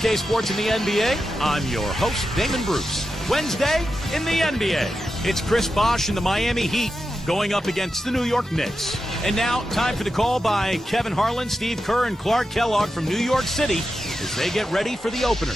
2K Sports in the NBA. I'm your host, Damon Bruce. Wednesday in the NBA. It's Chris Bosh and the Miami Heat going up against the New York Knicks. And now, time for the call by Kevin Harlan, Steve Kerr, and Clark Kellogg from New York City as they get ready for the opener.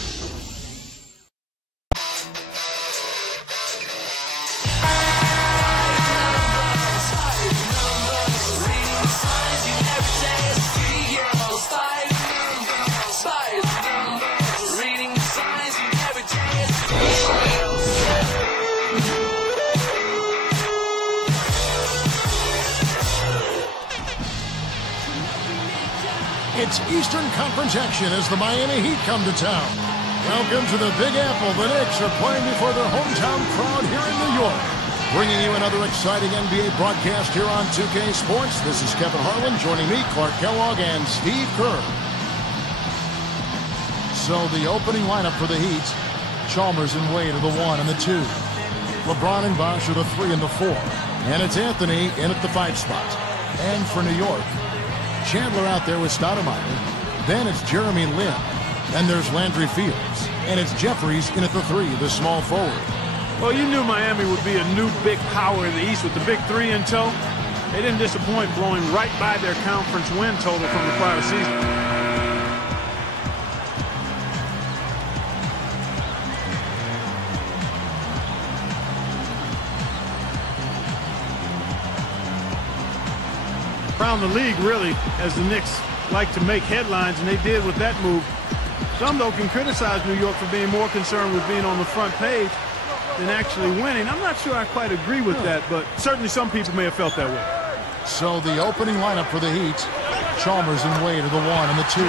It's Eastern Conference action as the Miami Heat come to town. Welcome to the Big Apple. The Knicks are playing before their hometown crowd here in New York. Bringing you another exciting NBA broadcast here on 2K Sports. This is Kevin Harlan. Joining me, Clark Kellogg and Steve Kerr. So the opening lineup for the Heat. Chalmers and Wade are the 1 and the 2. LeBron and Bosh are the 3 and the 4. And it's Anthony in at the 5 spot. And for New York, Chandler out there with Stoudemire. Then it's Jeremy Lin. And there's Landry Fields. And it's Jeffries in at the 3, the small forward. Well, you knew Miami would be a new big power in the East with the big 3 in tow. They didn't disappoint, blowing right by their conference win total from the prior season. Around the league, really, as the Knicks like to make headlines, and they did with that move. Some, though, can criticize New York for being more concerned with being on the front page than actually winning. I'm not sure I quite agree with that, but certainly some people may have felt that way. So the opening lineup for the Heat, Chalmers and Wade are the 1 and the 2.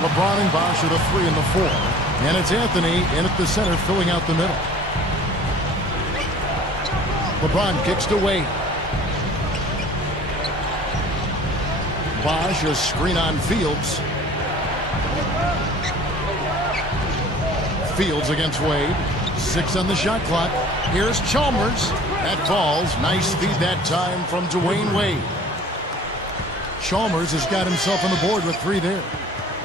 LeBron and Bosh are the 3 and the 4. And it's Anthony in at the center, filling out the middle. LeBron kicks to Wade. Bosh, a screen on Fields. Fields against Wade. 6 on the shot clock. Here's Chalmers. That falls. Nice feed that time from Dwayne Wade. Chalmers has got himself on the board with 3 there.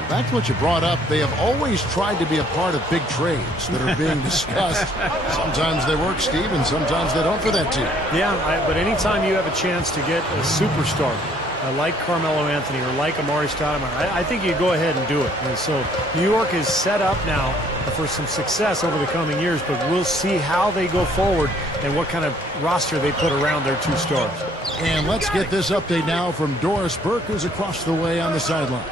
Back to what you brought up, they have always tried to be a part of big trades that are being discussed. Sometimes they work, Steve, and sometimes they don't for that team. Yeah, but anytime you have a chance to get a superstar, like Carmelo Anthony or like Amari Stoudemire, I think you go ahead and do it. And so New York is set up now for some success over the coming years, but we'll see how they go forward and what kind of roster they put around their 2 stars. And let's get this update now from Doris Burke, who's across the way on the sideline.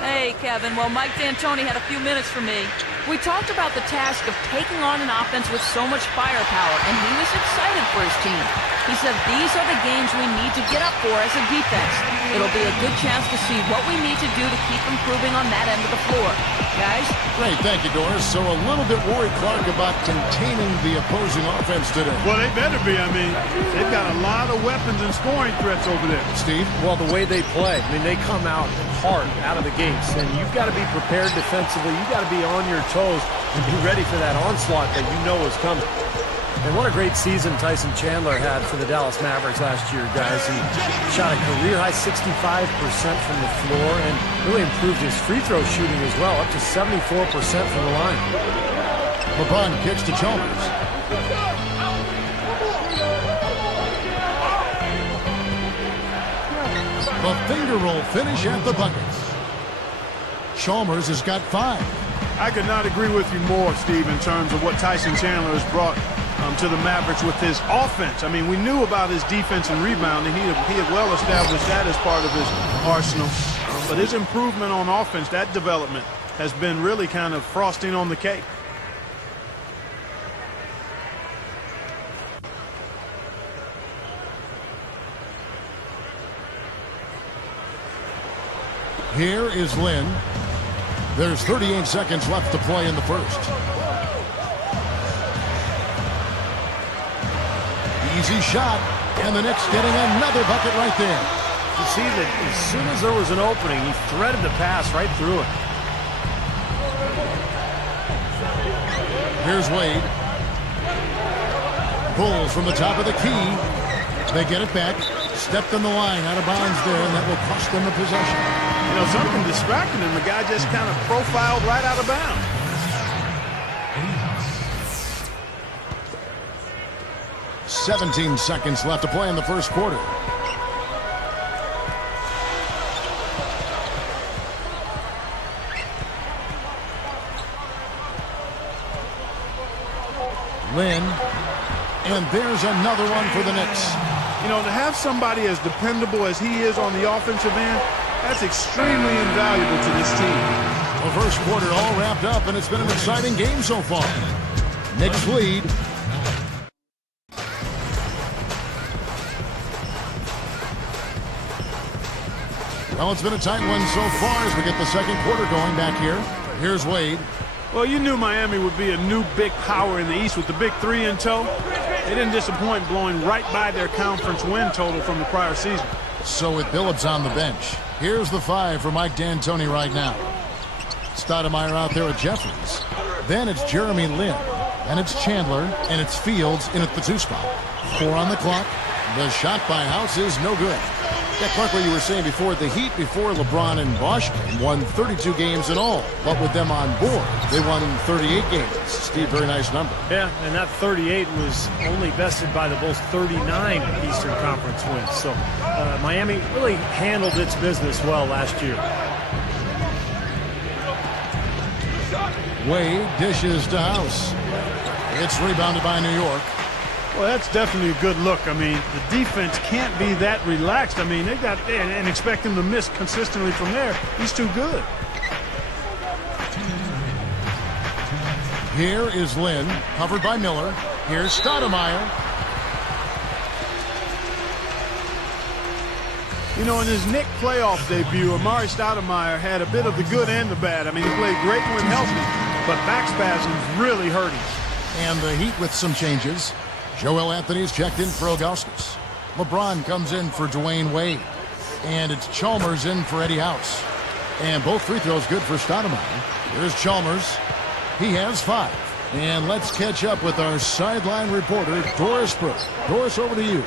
Hey, Kevin. Well, Mike D'Antoni had a few minutes for me. We talked about the task of taking on an offense with so much firepower, and he was excited for his team. He said these are the games we need to get up for as a defense. It'll be a good chance to see what we need to do to keep improving on that end of the floor. Guys? Great, thank you, Doris. So a little bit worried, Clark, about containing the opposing offense today. Well, they better be. I mean, they've got a lot of weapons and scoring threats over there. Steve? Well, the way they play, I mean, they come out hard out of the gates, and you've got to be prepared defensively. You've got to be on your toes and be ready for that onslaught that you know is coming. And what a great season Tyson Chandler had for the Dallas Mavericks last year, guys. He shot a career-high 65% from the floor and really improved his free throw shooting as well, up to 74% from the line. LeBron kicks to Chalmers. The finger roll finish at the buckets. Chalmers has got 5. I could not agree with you more, Steve, in terms of what Tyson Chandler has brought to the Mavericks with his offense. I mean, we knew about his defense and rebounding. He had well established that as part of his arsenal. But his improvement on offense, that development, has been really kind of frosting on the cake. Here is Lin. There's 38 seconds left to play in the first. Easy shot, and the Knicks getting another bucket right there. You see that as soon as there was an opening, he threaded the pass right through it. Here's Wade. Bulls from the top of the key. They get it back. Stepped on the line, out of bounds there, and that will cost them the possession. You know, something distracted him. The guy just kind of profiled right out of bounds. "17 seconds left to play in the first quarter. Lynn, and there's another one for the Knicks. You know, to have somebody as dependable as he is on the offensive end, that's extremely invaluable to this team. The first quarter all wrapped up, and it's been an exciting game so far. Knicks lead. Well, it's been a tight one so far as we get the second quarter going back here. Here's Wade. Well, you knew Miami would be a new big power in the East with the big three in tow. They didn't disappoint, blowing right by their conference win total from the prior season. So with Billups on the bench, here's the 5 for Mike D'Antoni right now. Stoudemire out there at Jeffries. Then it's Jeremy Lin. And it's Chandler, and it's Fields in at the 2 spot. 4 on the clock. The shot by House is no good. Yeah, Clark, what you were saying before, the Heat before LeBron and Bosh won 32 games in all. But with them on board, they won 38 games. Steve, very nice number. Yeah, and that 38 was only bested by the Bulls' 39 Eastern Conference wins. So Miami really handled its business well last year. Wade dishes to House. It's rebounded by New York. Well, that's definitely a good look. I mean, the defense can't be that relaxed. I mean, and expect him to miss consistently from there. He's too good. Here is Lynn, covered by Miller. Here's Stoudemire. You know, in his Knicks playoff debut, Amari Stoudemire had a bit of the good and the bad. I mean, he played great when healthy, but back spasms really hurt him. And the Heat with some changes. Joel Anthony's checked in for Augustus. LeBron comes in for Dwayne Wade. And it's Chalmers in for Eddie House. And both free throws good for Stoudemire. Here's Chalmers. He has 5. And let's catch up with our sideline reporter, Doris Burke. Doris, over to you.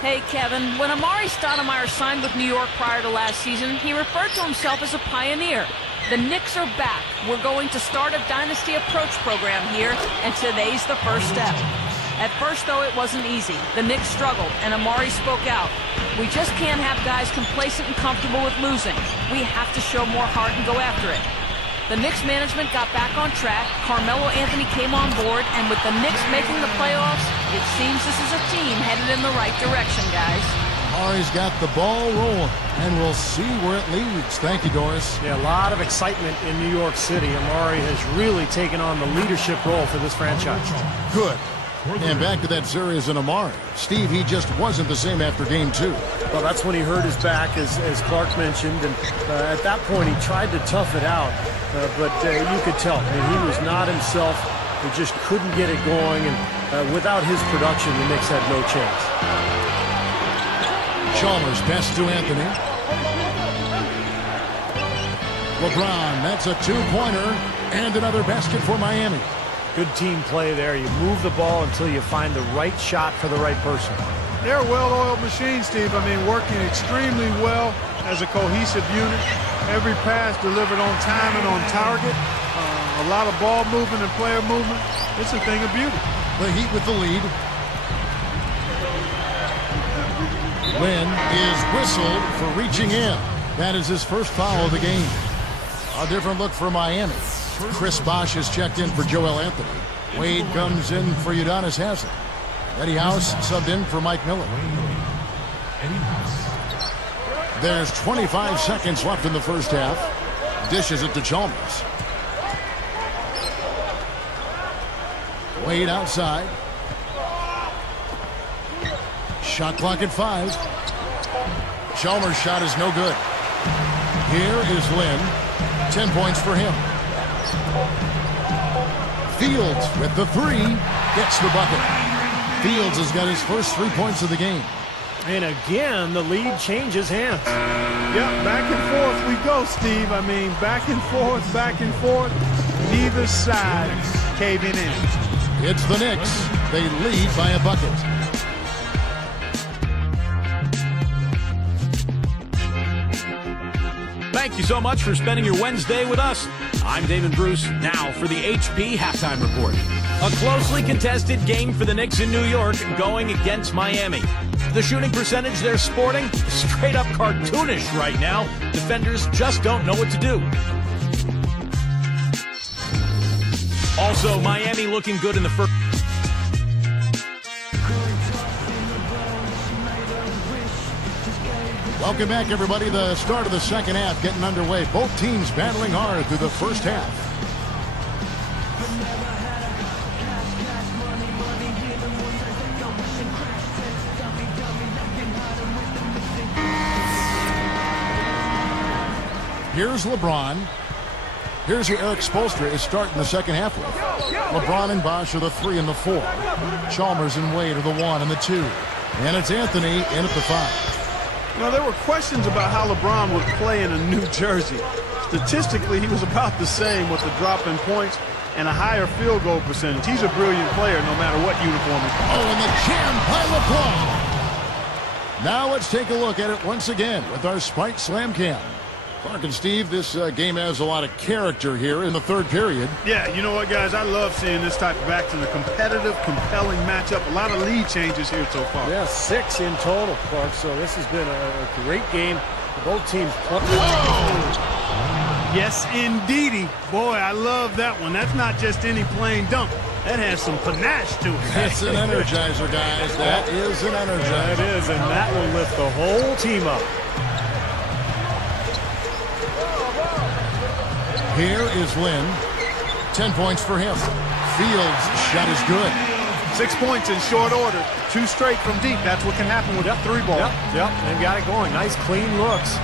Hey, Kevin. When Amari Stoudemire signed with New York prior to last season, he referred to himself as a pioneer. The Knicks are back. We're going to start a dynasty approach program here, and today's the first step. At first, though, it wasn't easy. The Knicks struggled, and Amari spoke out. We just can't have guys complacent and comfortable with losing. We have to show more heart and go after it. The Knicks management got back on track. Carmelo Anthony came on board, and with the Knicks making the playoffs, it seems this is a team headed in the right direction, guys. Amari's got the ball rolling, and we'll see where it leads. Thank you, Doris. Yeah, a lot of excitement in New York City. Amari has really taken on the leadership role for this franchise. Good. And back to that series in Amari. Steve, he just wasn't the same after game 2. Well, that's when he hurt his back, as Clark mentioned. And at that point, he tried to tough it out. But you could tell, I mean, he was not himself. He just couldn't get it going. And without his production, the Knicks had no chance. Chalmers pass to Anthony. LeBron, that's a 2-pointer. And another basket for Miami. Good team play there. You move the ball until you find the right shot for the right person. They're a well-oiled machine, Steve. I mean, working extremely well as a cohesive unit. Every pass delivered on time and on target. A lot of ball movement and player movement. It's a thing of beauty. The Heat with the lead. Lynn is whistled for reaching in. That is his first foul of the game. A different look for Miami. Chris Bosh is checked in for Joel Anthony. Wade comes in for Udonis Haslem. Eddie House subbed in for Mike Miller. There's 25 seconds left in the first half. Dishes it to Chalmers. Wade outside. Shot clock at 5. Chalmers' shot is no good. Here is Lynn. 10 points for him. Fields with the 3. Gets the bucket. Fields has got his first 3 points of the game. And again, the lead changes hands. Yep, back and forth we go, Steve. I mean, back and forth, back and forth. Neither side caving in. It's the Knicks. They lead by a bucket. Thank you so much for spending your Wednesday with us. I'm Damon Bruce. Now for the HP Halftime Report. A closely contested game for the Knicks in New York going against Miami. The shooting percentage they're sporting, straight up cartoonish right now. Defenders just don't know what to do. Also, Miami looking good in the first. Welcome back, everybody. The start of the second half getting underway. Both teams battling hard through the first half. Here's LeBron. Here's who Eric Spoelstra is starting the second half with. LeBron and Bosh are the 3 and the 4. Chalmers and Wade are the 1 and the 2. And it's Anthony in at the 5. You know, there were questions about how LeBron would play in a New Jersey. Statistically, he was about the same with the drop in points and a higher field goal percentage. He's a brilliant player no matter what uniform he's in. Oh, and the jam by LeBron. Now let's take a look at it once again with our Spike Slam Cam. Clark and Steve, this game has a lot of character here in the third period. Yeah, you know what, guys? I love seeing this type of action, a competitive, compelling matchup. A lot of lead changes here so far. Yeah, 6 in total, Clark. So this has been a great game. Both teams playing. Yes, indeedy. Boy, I love that one. That's not just any plain dunk. That has some panache to it. That's an energizer, guys. That is an energizer. That is, and that will lift the whole team up. Here is Lynn. 10 points for him. Fields' shot is good. 6 points in short order. 2 straight from deep. That's what can happen with the 3-ball. Yep, they've got it going. Nice, clean looks.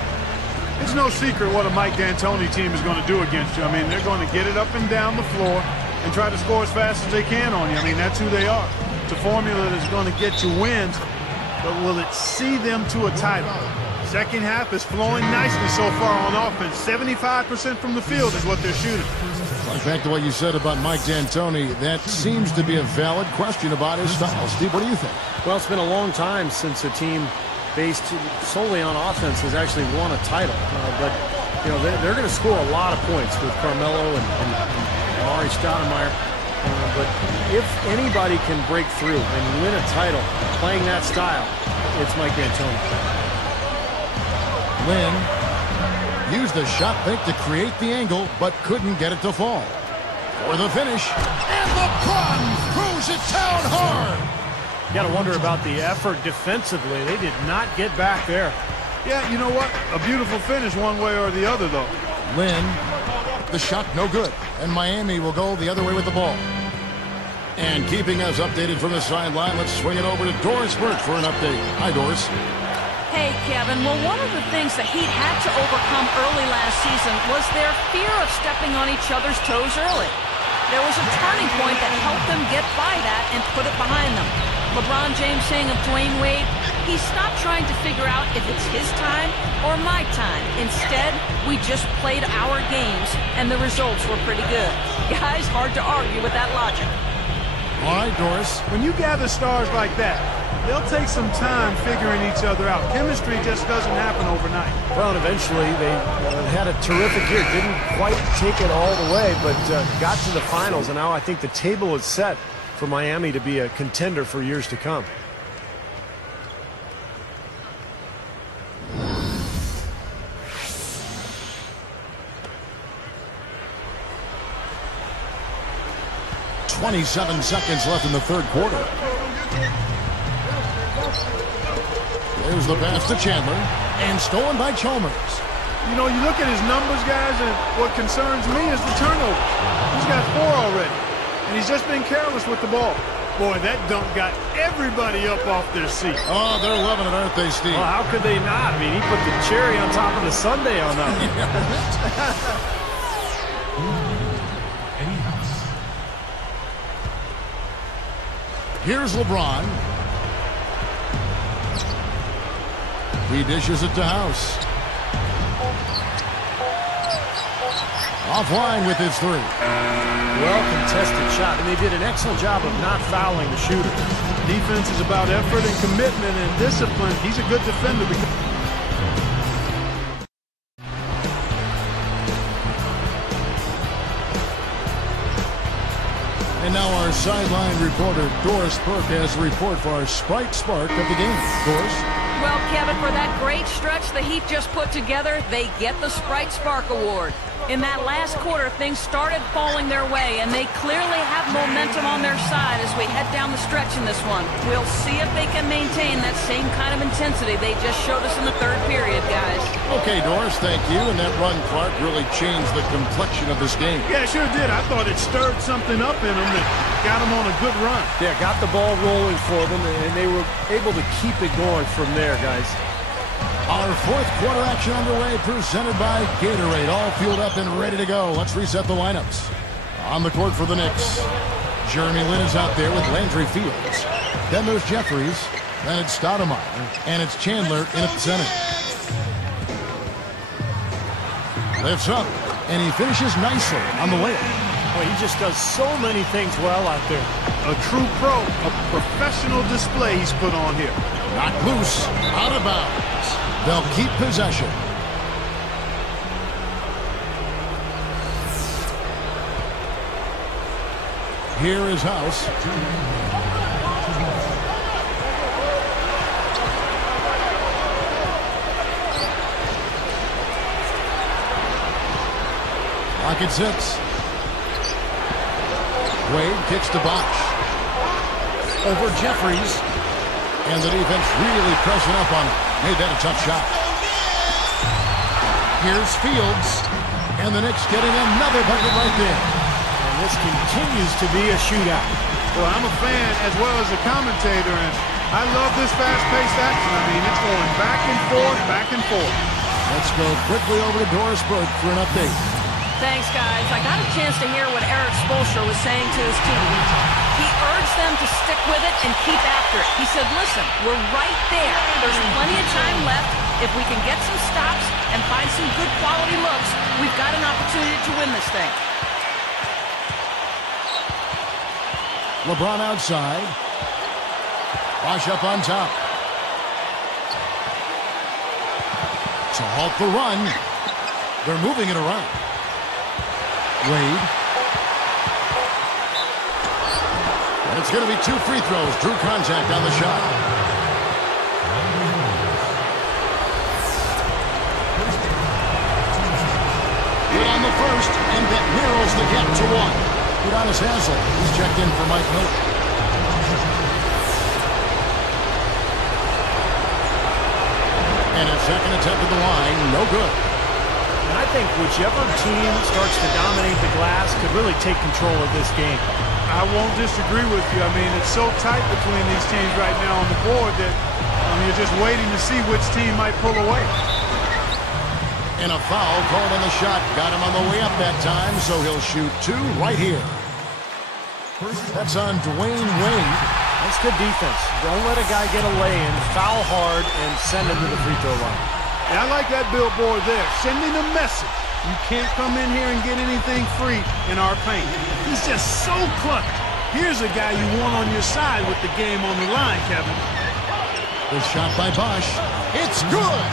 It's no secret what a Mike D'Antoni team is going to do against you. I mean, they're going to get it up and down the floor and try to score as fast as they can on you. I mean, that's who they are. It's a formula that's going to get you wins, but will it see them to a title? Second half is flowing nicely so far on offense. 75% from the field is what they're shooting. Back to what you said about Mike D'Antoni, that seems to be a valid question about his style. Steve, what do you think? Well, it's been a long time since a team based solely on offense has actually won a title. But, you know, they're going to score a lot of points with Carmelo and Amari Stoudemire. But if anybody can break through and win a title playing that style, it's Mike D'Antoni. Lynn used the shot fake to create the angle, but couldn't get it to fall. For the finish, and LeBron throws it down hard. You got to wonder about the effort defensively. They did not get back there. Yeah, you know what? A beautiful finish one way or the other, though. Lynn, the shot no good, and Miami will go the other way with the ball. And keeping us updated from the sideline, let's swing it over to Doris Burke for an update. Hi, Doris. Hey, Kevin. Well, one of the things the Heat had to overcome early last season was their fear of stepping on each other's toes early. There was a turning point that helped them get by that and put it behind them. LeBron James saying of Dwayne Wade, he stopped trying to figure out if it's his time or my time. Instead, we just played our games, and the results were pretty good. Guys, hard to argue with that logic. All right, Doris. When you gather stars like that, they'll take some time figuring each other out. Chemistry just doesn't happen overnight. Well, and eventually they had a terrific year. Didn't quite take it all the way, but got to the finals, and now I think the table is set for Miami to be a contender for years to come. .27 seconds left in the third quarter. There's the pass to Chandler, and stolen by Chalmers. You know, you look at his numbers, guys, and what concerns me is the turnovers. He's got 4 already, and he's just been careless with the ball. Boy, that dunk got everybody up off their seat. Oh, they're loving it, aren't they, Steve? Well, how could they not? I mean, he put the cherry on top of the sundae on that one. Here's LeBron. He dishes it to House. Offline with his 3. Well-contested shot, and they did an excellent job of not fouling the shooter. Defense is about effort and commitment and discipline. He's a good defender. And now our sideline reporter, Doris Burke, has a report for our Sprite Spark of the game. Doris? Well, Kevin, for that great stretch the Heat just put together, they get the Sprite Spark Award. In that last quarter, things started falling their way, and they clearly have momentum on their side as we head down the stretch in this one. We'll see if they can maintain that same kind of intensity they just showed us in the third period, guys. Okay, Doris, thank you. And that run, Clark, really changed the complexion of this game. Yeah, it sure did. I thought it stirred something up in them that got them on a good run. Yeah, got the ball rolling for them, and they were able to keep it going from there, guys. Our fourth quarter action underway, presented by Gatorade. All fueled up and ready to go. Let's reset the lineups. On the court for the Knicks, Jeremy Lin is out there with Landry Fields. Then there's Jeffries. Then it's Stoudemire. And it's Chandler in at the center. Lifts up, and he finishes nicely on the layup. Well, he just does so many things well out there. A true pro, a professional display he's put on here. Knocked loose, out of bounds. They'll keep possession. Here is House. Clock at 6. Wade kicks to Bosch. Over Jeffries. And the defense really pressing up on him. Made that a tough shot. Here's Fields. And the Knicks getting another bucket right there. And this continues to be a shootout. Well, I'm a fan as well as a commentator, and I love this fast-paced action. I mean, it's going back and forth, back and forth. Let's go quickly over to Doris Burke for an update. Thanks, guys. I got a chance to hear what Eric Spoelstra was saying to his team. He urged them to stick with it and keep after it. He said, listen, we're right there. There's plenty of time left. If we can get some stops and find some good quality looks, we've got an opportunity to win this thing. LeBron outside. Bosch up on top. To halt the run. They're moving it around. Wade. And it's going to be 2 free throws. Drew contact on the shot. Good on the first, and that narrows the gap to 1. Udonis Haslem. He's checked in for Mike Miller. And a second attempt at the line. No good. And I think whichever team starts to dominate the glass could really take control of this game. I won't disagree with you. I mean, it's so tight between these teams right now on the board that you're just waiting to see which team might pull away. And a foul called on the shot. Got him on the way up that time, so he'll shoot 2 right here. That's on Dwayne Wade. That's good defense. Don't let a guy get a lay-in, foul hard, and send him to the free throw line. And I like that billboard there, sending a message. You can't come in here and get anything free in our paint. He's just so clutch. Here's a guy you want on your side with the game on the line, Kevin. Good shot by Bosch. It's good!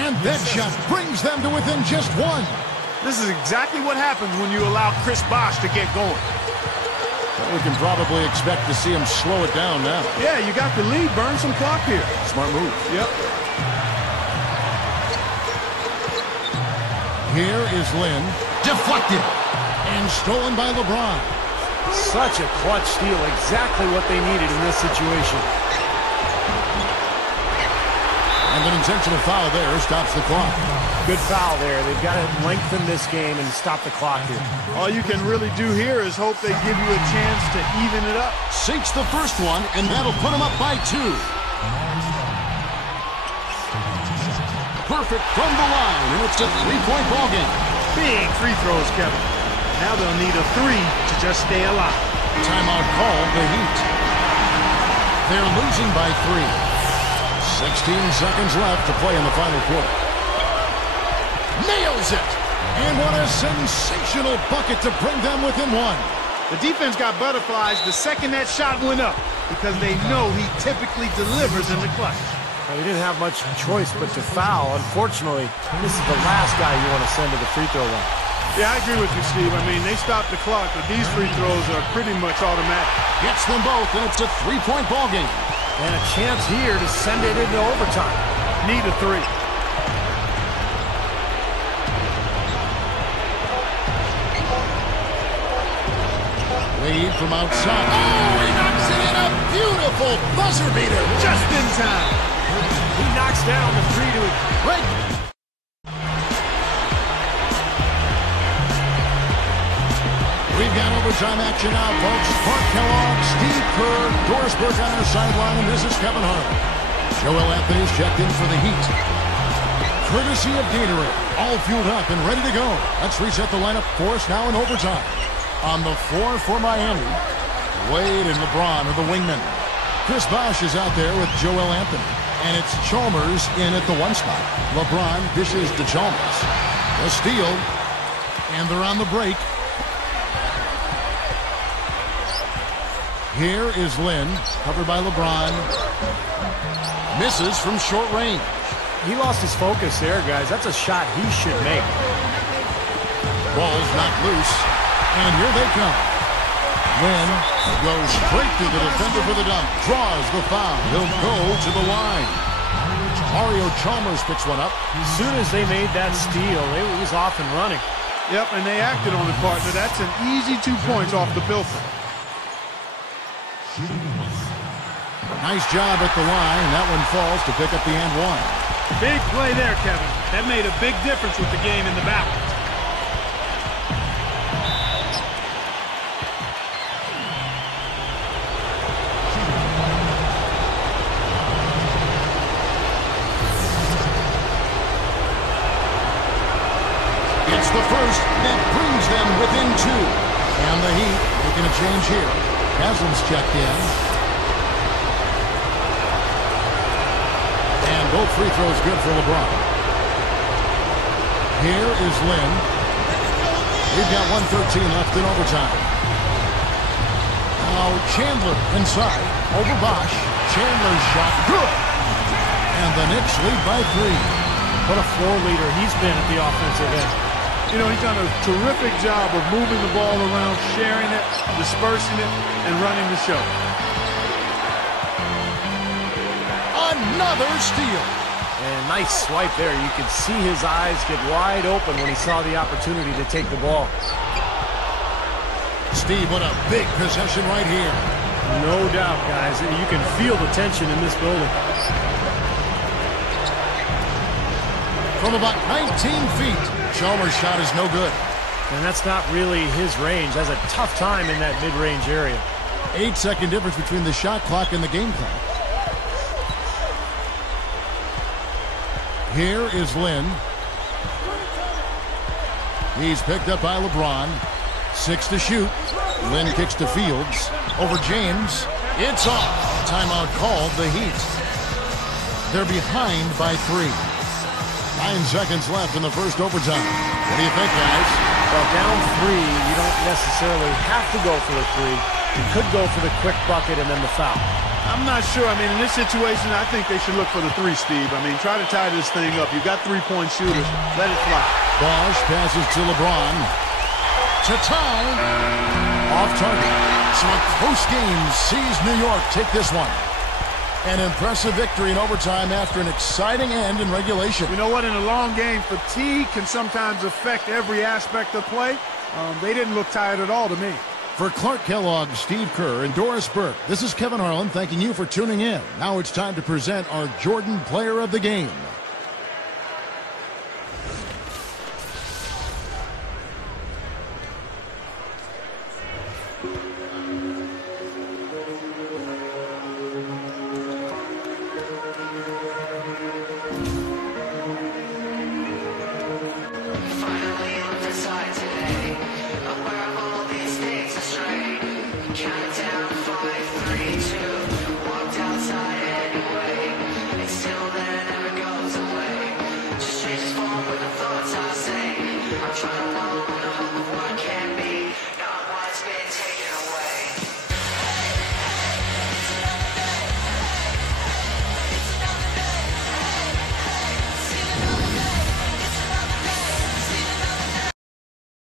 And that shot brings them to within just 1. This is exactly what happens when you allow Chris Bosch to get going. Well, we can probably expect to see him slow it down now. Yeah, you got the lead. Burn some clock here. Smart move. Yep. Here is Lin. Deflected. And stolen by LeBron. Such a clutch steal. Exactly what they needed in this situation. And an intentional foul there stops the clock. Good foul there. They've got to lengthen this game and stop the clock here. All you can really do here is hope they give you a chance to even it up. Sinks the first one, and that'll put them up by 2. Perfect from the line, and it's a 3-point ball game. Big free throws, Kevin. Now they'll need a 3 to just stay alive. Timeout called the Heat. They're losing by 3. 16 seconds left to play in the final quarter. Nails it! And what a sensational bucket to bring them within 1. The defense got butterflies the second that shot went up because they know he typically delivers in the clutch. Well, he didn't have much choice but to foul. Unfortunately, this is the last guy you want to send to the free throw line. Yeah, I agree with you, Steve. I mean, they stopped the clock, but these free throws are pretty much automatic. Gets them both, and it's a three-point ball game. And a chance here to send it into overtime. Need a three. Lead from outside. Oh, he knocks it in. A beautiful buzzer beater. Just in time. He knocks down the three to Break. We've got overtime action now, folks. Clark Kellogg, Steve Kerr, Doris Burke on our sideline, and this is Kevin Harlan. Joel Anthony's checked in for the Heat. Courtesy of Gatorade, all fueled up and ready to go. Let's reset the lineup for us now in overtime. On the floor for Miami, Wade and LeBron are the wingmen. Chris Bosh is out there with Joel Anthony, and it's Chalmers in at the one spot. LeBron dishes to Chalmers. The steal, and they're on the break. Here is Lynn, covered by LeBron. Misses from short range. He lost his focus there, guys. That's a shot he should make. Ball's knocked loose, and here they come. Lynn goes straight to the defender for the dunk. Draws the foul. He'll go to the line. Mario Chalmers picks one up. As soon as they made that steal, he was off and running. Yep, and they acted on it, partner. That's an easy 2 points off the pilfer. Nice job at the line. That one falls to pick up the and one. Big play there, Kevin. That made a big difference with the game in the balance. It's the first that brings them within two. And the Heat making a change here. Haslam's checked in. And both free throws good for LeBron. Here is Lynn. We've got 1:13 left in overtime. Now Chandler inside. Over Bosh. Chandler's shot. Good. And the Knicks lead by 3. What a floor leader he's been at the offensive end. You know, he's done a terrific job of moving the ball around, sharing it, dispersing it, and running the show. Another steal. And nice swipe there. You could see his eyes get wide open when he saw the opportunity to take the ball. Steve, what a big possession right here. No doubt, guys. You can feel the tension in this building. From about 19 feet, Chalmers' shot is no good. And that's not really his range. Has a tough time in that mid-range area. 8-second difference between the shot clock and the game clock. Here is Lynn. He's picked up by LeBron. 6 to shoot. Lynn kicks to Fields. Over James. It's off. Timeout called the Heat. They're behind by 3. 9 seconds left in the first overtime. What do you think, guys? Well, down 3, you don't necessarily have to go for the 3. You could go for the quick bucket and then the foul. I'm not sure. I mean, in this situation, I think they should look for the 3, Steve. I mean, try to tie this thing up. You've got 3-point shooters. Let it fly. Bosh passes to LeBron. To tie. Off target. So a close game sees New York take this one. An impressive victory in overtime after an exciting end in regulation. You know what? In a long game, fatigue can sometimes affect every aspect of play. They didn't look tired at all to me. For Clark Kellogg, Steve Kerr, and Doris Burke, this is Kevin Harlan thanking you for tuning in. Now it's time to present our Jordan Player of the Game.